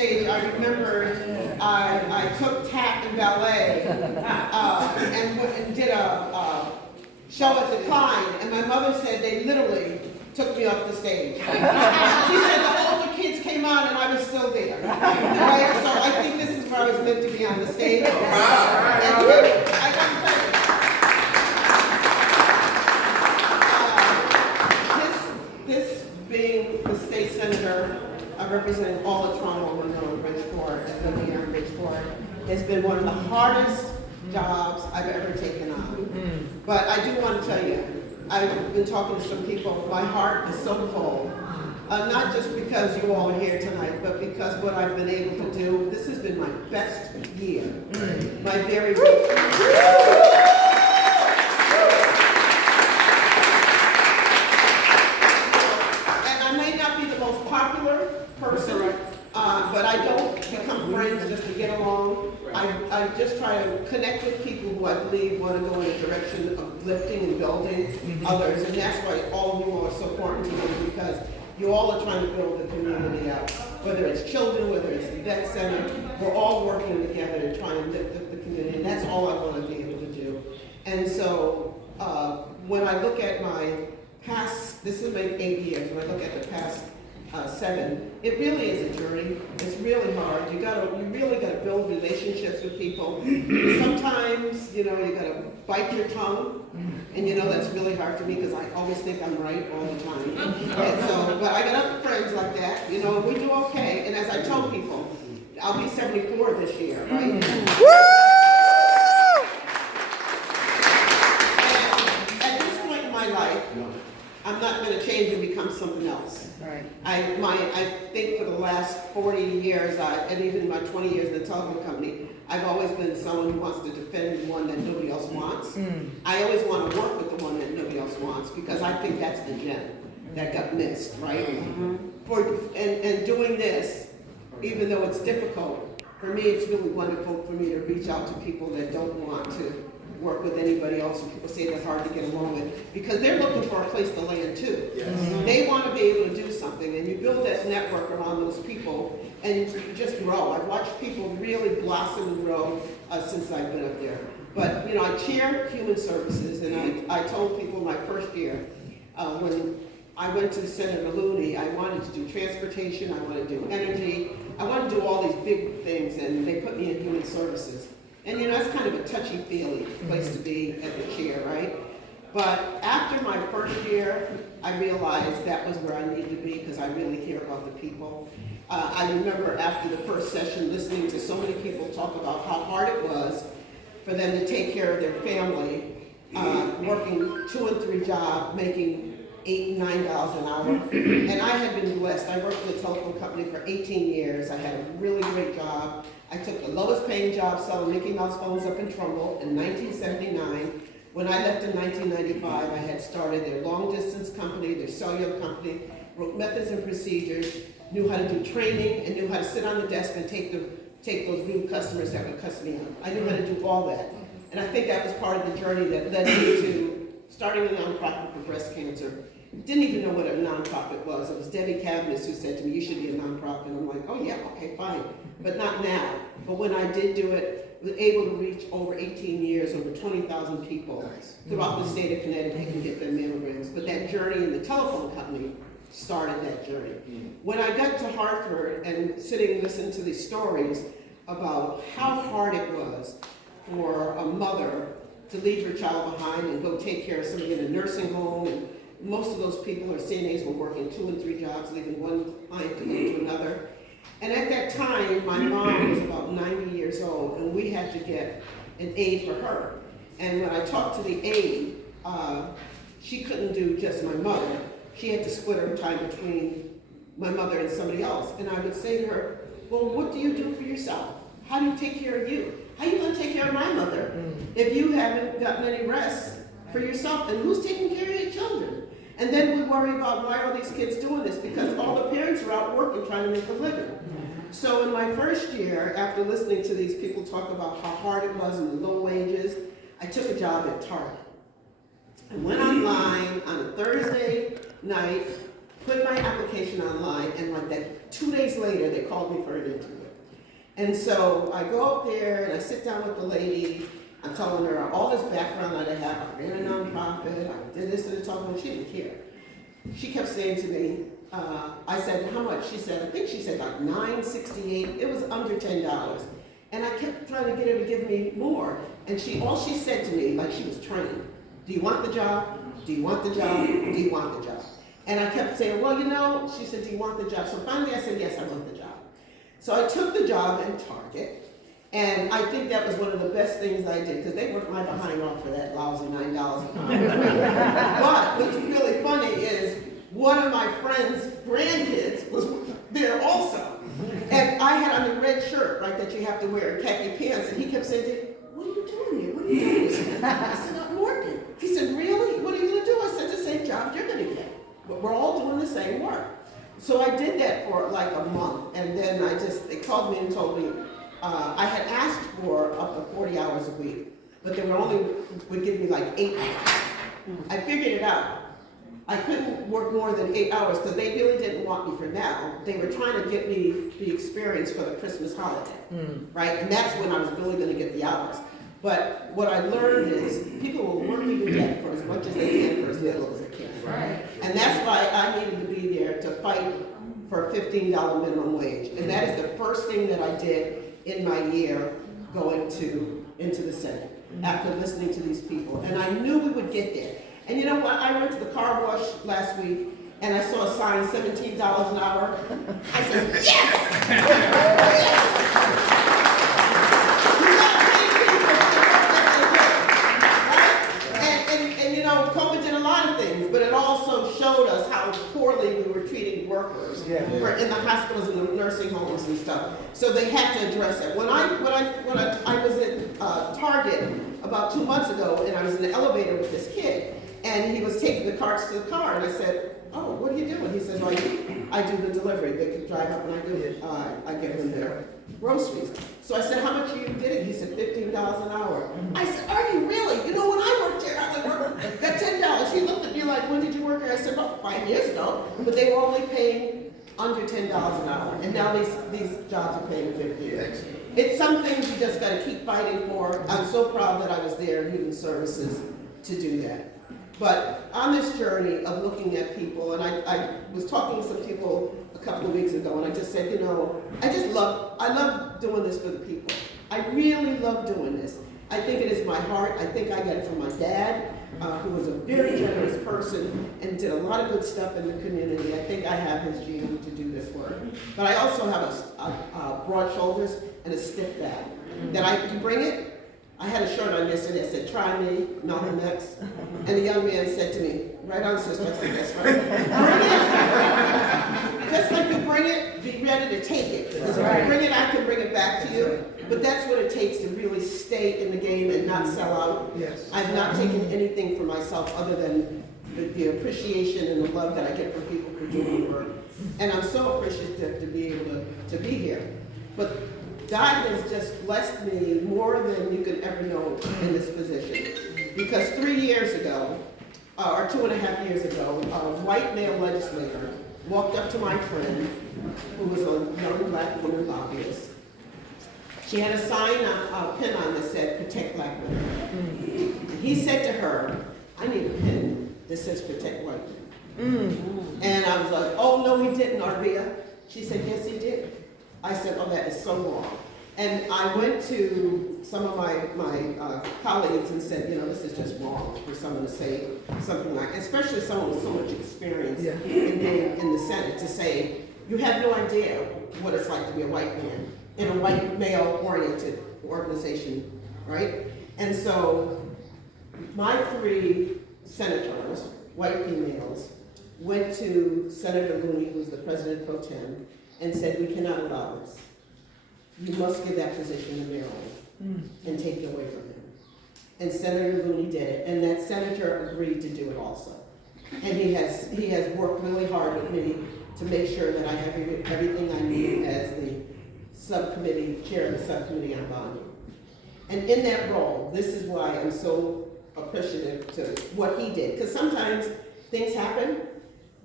stage, I remember I took tap and ballet and did a show at the Klein, and my mother said they literally took me off the stage. She said the older kids came on and I was still there. Right? So I think this is where I was meant to be on the stage. And I gotta tell you, this being the state senator, representing all of Toronto, Monroe, and Bridgeport, and living here in Bridgeport, has been one of the hardest jobs I've ever taken on. But I do want to tell you, I've been talking to some people, my heart is so full. Not just because you all are here tonight, but because what I've been able to do, this has been my best year. My very best year. Person, but I don't become friends just to get along. I just try to connect with people who I believe want to go in a direction of lifting and building others, and that's why all of you all are so important to me, because you all are trying to build the community up. Whether it's children, whether it's the vet center, we're all working together to try and lift up the community, and that's all I want to be able to do. And so when I look at my past, this has been 8 years, when I look at the past 7, it really is a journey. It's really hard. You really gotta build relationships with people. Sometimes, you gotta bite your tongue, and that's really hard for me because I always think I'm right all the time. And so, but I got other friends like that, we do okay. And as I tell people, I'll be 74 this year, right? And at this point in my life, I'm not going to change and become something else. Right. I think for the last 40 years, and even my 20 years in the telephone company, I've always been someone who wants to defend the one that nobody else wants. I always want to work with the one that nobody else wants, because I think that's the gem that got missed, right? And doing this, even though it's difficult, for me it's really wonderful for me to reach out to people that don't want to work with anybody else, and people say they're hard to get along with, because they're looking for a place to land too. Yes. They want to be able to do something, and you build that network around those people, and you just grow. I've watched people really blossom and grow since I've been up there. But I chair human services, and I told people my first year, when I went to Senator Looney, I wanted to do transportation, I wanted to do energy, I wanted to do all these big things, and they put me in human services. And it's kind of a touchy-feely place to be as a chair, right? But after my first year, I realized that was where I needed to be, because I really care about the people. I remember after the first session listening to so many people talk about how hard it was for them to take care of their family, working 2 and 3 jobs, making $8 and $9 an hour. And I had been blessed. I worked in a telephone company for 18 years. I had a really great job. I took the lowest paying job selling Mickey Mouse phones up in Trumbull in 1979. When I left in 1995, I had started their long distance company, their cellular company, wrote methods and procedures, knew how to do training, and knew how to sit on the desk and take those new customers that would cuss me out. I knew how to do all that. And I think that was part of the journey that led me to starting a nonprofit for breast cancer. Didn't even know what a nonprofit was. It was Debbie Cavness who said to me, you should be a nonprofit. And I'm like, oh yeah, okay, fine. But not now. But when I did do it, I was able to reach over 18 years, over 20,000 people throughout the state of Connecticut and get their mammograms. But that journey in the telephone company started that journey. When I got to Hartford and sitting listening to these stories about how hard it was for a mother to leave her child behind and go take care of somebody in a nursing home, and most of those people or CNAs were working 2 and 3 jobs, leaving one client to go to another. And at that time, my mom was about 90 years old, and we had to get an aide for her. And when I talked to the aide, she couldn't do just my mother. She had to split her time between my mother and somebody else. And I would say to her, well, what do you do for yourself? How do you take care of you? How are you going to take care of my mother if you haven't gotten any rest for yourself? And who's taking care of your children? And then we worry about, why are these kids doing this? Because all the parents are out working, trying to make a living. So in my first year, after listening to these people talk about how hard it was and the low wages, I took a job at Target. I went online on a Thursday night, put my application online, and like that 2 days later, they called me for an interview. And so I go up there and I sit down with the lady. I'm telling her all this background that I have. I ran a nonprofit, I did this and the talk, she didn't care. She kept saying to me, I said, how much? She said, I think she said like $9.68. It was under $10. And I kept trying to get her to give me more. And all she said to me, like she was trained, do you want the job? Do you want the job? Do you want the job? And I kept saying, well, you know, she said, do you want the job? So finally I said, yes, I want the job. So I took the job in Target. And I think that was one of the best things I did, because they worked my behind off for that lousy $9 an hour. But what's really funny is one of my friend's grandkids was there also. And I had on the red shirt, right, that you have to wear, khaki pants, and he kept saying to me, what are you doing here? What are you doing? I said, I'm working. He said, really? What are you going to do? I said, the same job you're going to get. But we're all doing the same work. So I did that for like a month, and then they called me and told me, I had asked for up to 40 hours a week, but they would give me like 8 hours. I figured it out. I couldn't work more than 8 hours because they really didn't want me for now. They were trying to get me the experience for the Christmas holiday, right? And that's when I was really going to get the hours. But what I learned is people will work you to death for as much as they can for as little as they can. Right. And that's why I needed to be there to fight for a $15 minimum wage. And that is the first thing that I did in my year going into the Senate after listening to these people. And I knew we would get there. And you know what? I went to the car wash last week and I saw a sign, $17 an hour. I said, yes! Yes! And you know, COVID did a lot of things, but it also showed us how poorly we were treating workers in the hospitals and the nursing homes and stuff. So they had to address it. When I was at Target about 2 months ago, and I was in the elevator with this kid, and he was taking the carts to the car, and I said, oh, what are you doing? He says, well, I do the delivery. They can drive up and I do it. I give them their groceries. So I said, how much are you getting? He said, $15 an hour. I said, are you really? You know, when I worked here, I got $10. He looked at me like, when did you work here? I said, about 5 years ago. But they were only paying under $10 an hour. And now these jobs are paying $50. It's some things you just got to keep fighting for. I'm so proud that I was there in Human Services to do that. But on this journey of looking at people, and I was talking to some people a couple of weeks ago, and I just said, you know, I love doing this for the people. I really love doing this. I think it is my heart. I think I got it from my dad, who was a very generous person and did a lot of good stuff in the community. I think I have his gene to do this work. But I also have a broad shoulders and a stiff back. That you bring it. I had a shirt on yesterday that said, try me, Malcolm X. And the young man said to me, right on, sister, I said, that's right. Bring it. Just like you bring it, be ready to take it. Because if you bring it, I can bring it back to you. But that's what it takes to really stay in the game and not sell out. Yes. I've not taken anything for myself other than the appreciation and the love that I get from people for doing the work. And I'm so appreciative to be able to be here. But God has just blessed me more than you could ever know in this position. Because 3 years ago, or 2.5 years ago, a white male legislator walked up to my friend, who was a young black woman lobbyist. She had a sign, a pin on that said, protect black women. And he said to her, I need a pin that says protect white women. And I was like, oh, no, he didn't, Arvia. She said, yes, he did. I said, oh, that is so wrong. And I went to some of my colleagues and said, you know, this is just wrong for someone to say something like, especially someone with so much experience in being in the Senate, to say, you have no idea what it's like to be a white man in a white male-oriented organization, right? And so my 3 senators, white females, went to Senator Looney, who's the president pro tem, and said, we cannot allow this. You must give that position to Marilyn and take it away from him. And Senator Looney did it, and that senator agreed to do it also. And he has worked really hard with me to make sure that I have everything I need as the subcommittee, chair of the subcommittee on bonding. And in that role, this is why I'm so appreciative to what he did. Because sometimes things happen,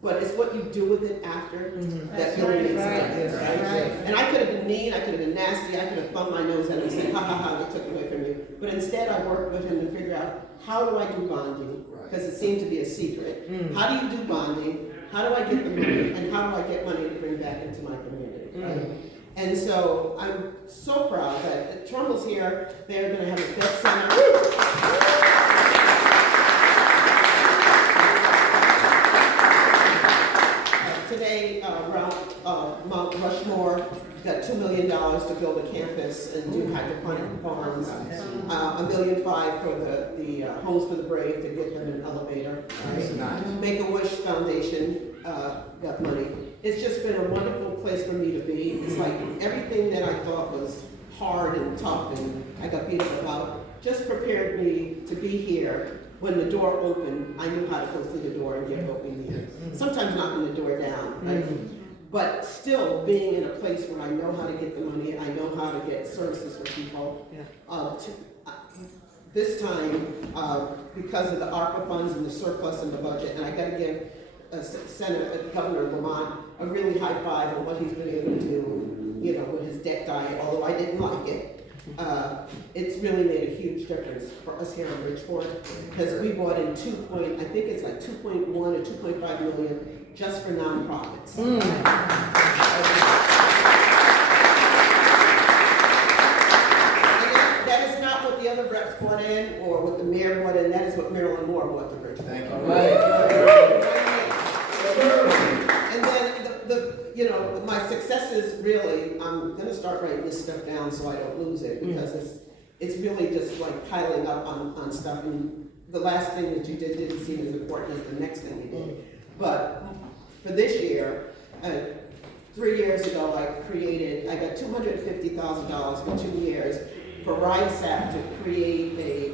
but it's what you do with it after that really makes a difference, right? And I could have been mean, I could have been nasty, I could have thumbed my nose at him and said, ha ha ha, they took it away from you. But instead I worked with him to figure out, how do I do bonding? Because it seemed to be a secret. How do you do bonding? How do I get the money? And how do I get money to bring back into my community, right? And so I'm so proud that Trumbull's here. They're going to have a vet center. Today, Mount Rushmore got $2 million to build a campus and do hydroponic farms. $1.5 million for the Homes for the Brave to get them an elevator. Right? Make-A-Wish Foundation got money. It's just been a wonderful place for me to be. It's like everything that I thought was hard and tough and I got beat up about just prepared me to be here. When the door opened, I knew how to go through the door and get open here. Sometimes knocking the door down, right? But still being in a place where I know how to get the money, I know how to get services for people. This time, because of the ARPA funds and the surplus in the budget, and I got to give Governor Lamont a really high five on what he's been able to do, you know, with his debt diet, although I didn't like it. It's really made a huge difference for us here in Bridgeport, because we brought in I think it's like 2.1 or 2.5 million just for nonprofits. And that is not what the other reps brought in or what the mayor brought in. That is what Marilyn brought to Bridgeport. Thank you. And then you know, my successes really, I'm gonna start writing this stuff down so I don't lose it, because it's really just like piling up on stuff, and the last thing that you did didn't seem as important as the next thing you did. But for this year, 3 years ago, I got $250,000 for 2 years for RISAP to create a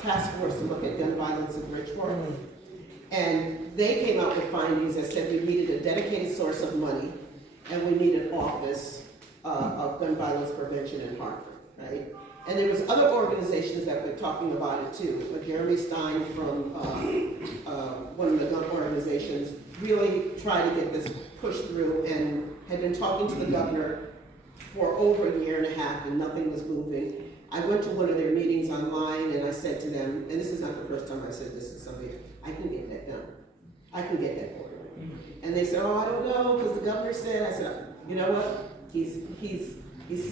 task force to look at gun violence in Bridgeport. And they came out with findings that said we needed a dedicated source of money and we need an office of gun violence prevention in Hartford, right? And there was other organizations that were talking about it too. But Jeremy Stein from one of the gun organizations really tried to get this pushed through and had been talking to the governor for over a year and a half and nothing was moving. I went to one of their meetings online and I said to them, and this is not the first time I said this to somebody, I can get that done. I can get that for you. And they said, oh, I don't know, because the governor said. I said, you know what? He's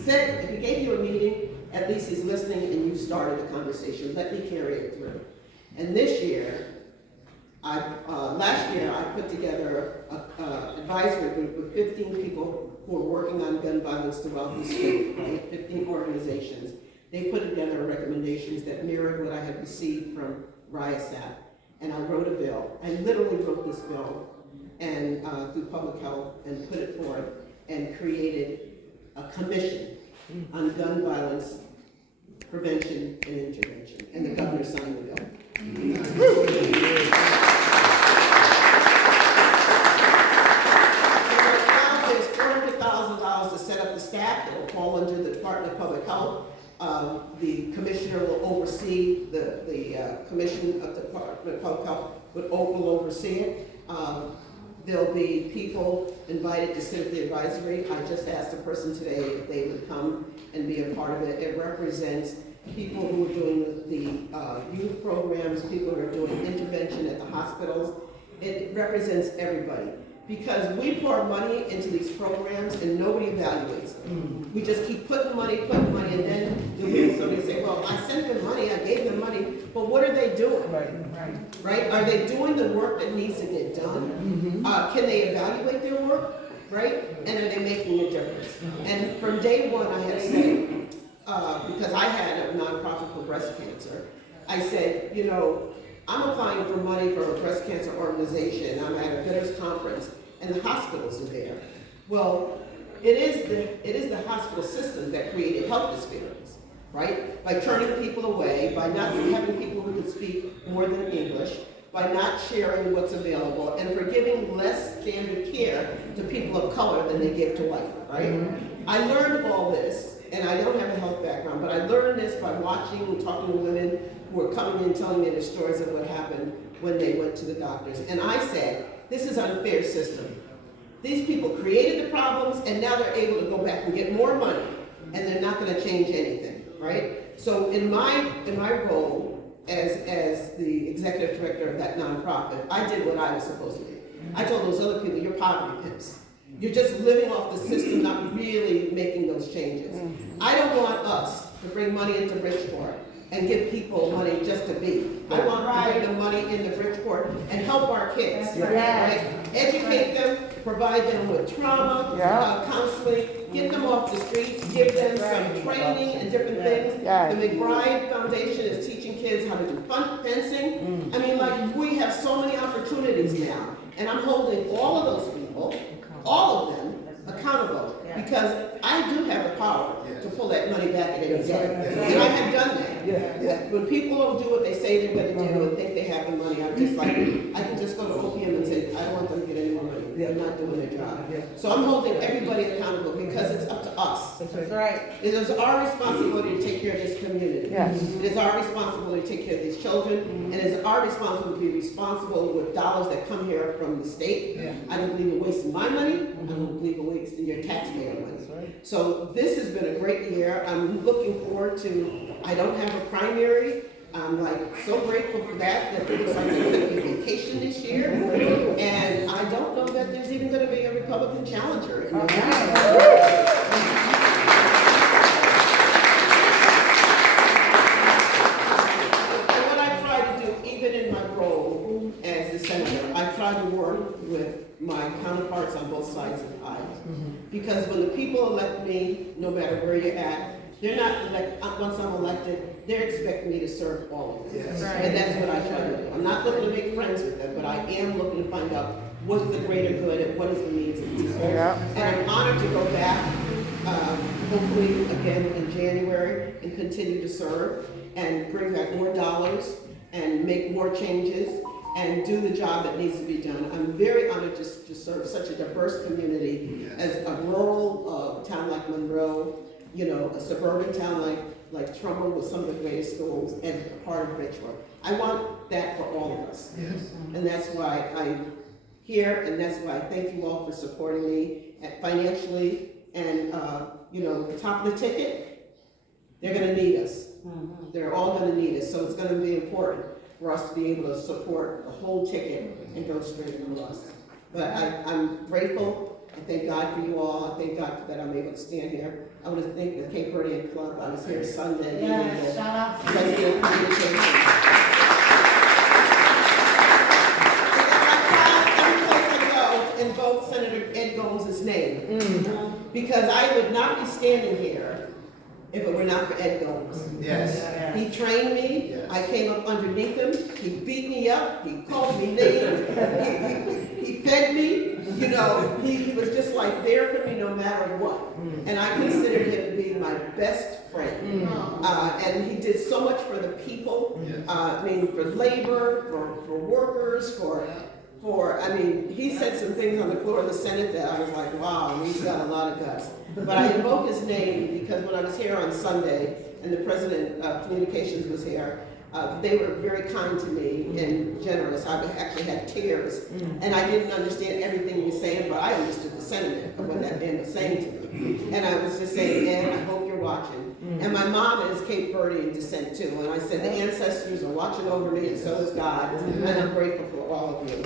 said, if he gave you a meeting, at least he's listening and you started the conversation. Let me carry it through. And this year, last year, I put together an advisory group of 15 people who are working on gun violence throughout the state, right? 15 organizations. They put together recommendations that mirrored what I had received from RISAP. And I wrote a bill. I literally wrote this bill and through public health and put it forth and created a commission on gun violence prevention and intervention. And the governor signed the bill. There's $400,000 to set up the staff that will fall under the Department of Public Health. The commissioner will oversee the commission of the Department of Public Health will oversee it. There'll be people invited to sit at the advisory. I just asked a person today if they would come and be a part of it. It represents people who are doing the youth programs, people who are doing intervention at the hospitals. It represents everybody. Because we pour money into these programs and nobody evaluates them. We just keep putting money, and then you'll hear somebody say, well, I sent them money, I gave them money, but what are they doing? Right? Are they doing the work that needs to get done? Can they evaluate their work? Right? And are they making a difference? And from day one, I have said, because I had a nonprofit for breast cancer, I said, you know, I'm applying for money for a breast cancer organization. I'm at a bidders conference, and the hospitals are there. Well, it is the hospital system that created health disparities, right? By turning people away, by not having people who can speak more than English, by not sharing what's available, and for giving less standard care to people of color than they give to white, right? I learned all this, and I don't have a health background, but I learned this by watching and talking to women who were coming in telling me their stories of what happened when they went to the doctors. And I said, this is an unfair system. These people created the problems, and now they're able to go back and get more money, and they're not gonna change anything, right? So in my role as the executive director of that nonprofit, I did what I was supposed to do. I told those other people, you're poverty pimps. You're just living off the system, not really making those changes. I don't want us to bring money into Bridgeport and give people money just to be. I want to bring the money into Bridgeport and help our kids, right? Educate them, provide them with trauma, counseling, get them off the streets, give them some training and different things. The McBride Foundation is teaching kids how to do fencing. I mean, like, we have so many opportunities now, and I'm holding all of those people, all of them, accountable, because I do have the power to pull that money back at any time. And I have done that. When people don't do what they say they're going to do and think they have the money, I'm just like, I can just go to OPM and say, I don't want them to get any more money. They're not doing their job. So I'm holding everybody accountable because it's up to us. That's right. It is our responsibility to take care of this community. It is our responsibility to take care of these children. And it is our responsibility to be responsible with dollars that come here from the state. I don't believe in wasting my money. I don't believe in wasting your taxpayer money. So this has been a great year. I'm looking forward to, I don't have a primary. I'm like so grateful for that it looks like they're going to be vacation this year. And I don't know that there's even going to be a Republican challenger. And what I try to do, even in my role as the senator, I try to work with my counterparts on both sides of the aisle. Because when the people elect me, no matter where you're at, they're not once I'm elected, they're expecting me to serve all of them. And that's what I try to do. I'm not looking to make friends with them, but I am looking to find out what's the greater good and what is the needs of people. And I'm honored to go back, hopefully again in January, and continue to serve and bring back more dollars and make more changes and do the job that needs to be done. I'm very honored to serve such a diverse community as a rural town like Monroe, you know, a suburban town like Trumbull with some of the greatest schools, and a part of Bridgeport. I want that for all of us. And that's why I'm here, and that's why I thank you all for supporting me financially. And, you know, the top of the ticket, they're gonna need us. They're all gonna need us, so it's gonna be important for us to be able to support the whole ticket and go straight into us. But I'm grateful. I thank God for you all. I thank God that I'm able to stand here. I want to thank the Cape Verdean Club. I was here Sunday. Shout out to President of Communications. Every place I go, invoke Senator Ed Gomes' name. Because I would not be standing here if it were not for Ed Gomes. He trained me. I came up underneath him. He beat me up. He called me names. He fed me. You know, he was just like there for me no matter what. And I considered him to be my best friend. And he did so much for the people. I mean, for labor, for workers, I mean, he said some things on the floor of the Senate that I was like, wow, he's got a lot of guts. But I invoke his name because when I was here on Sunday and the President of Communications was here, they were very kind to me and generous. I actually had tears. And I didn't understand everything he was saying, but I understood the sentiment of what that man was saying to me. And I was just saying, Ed, I hope you're watching. And my mom is Cape Verdean descent too. And I said, the ancestors are watching over me and so is God. And I'm grateful for all of you.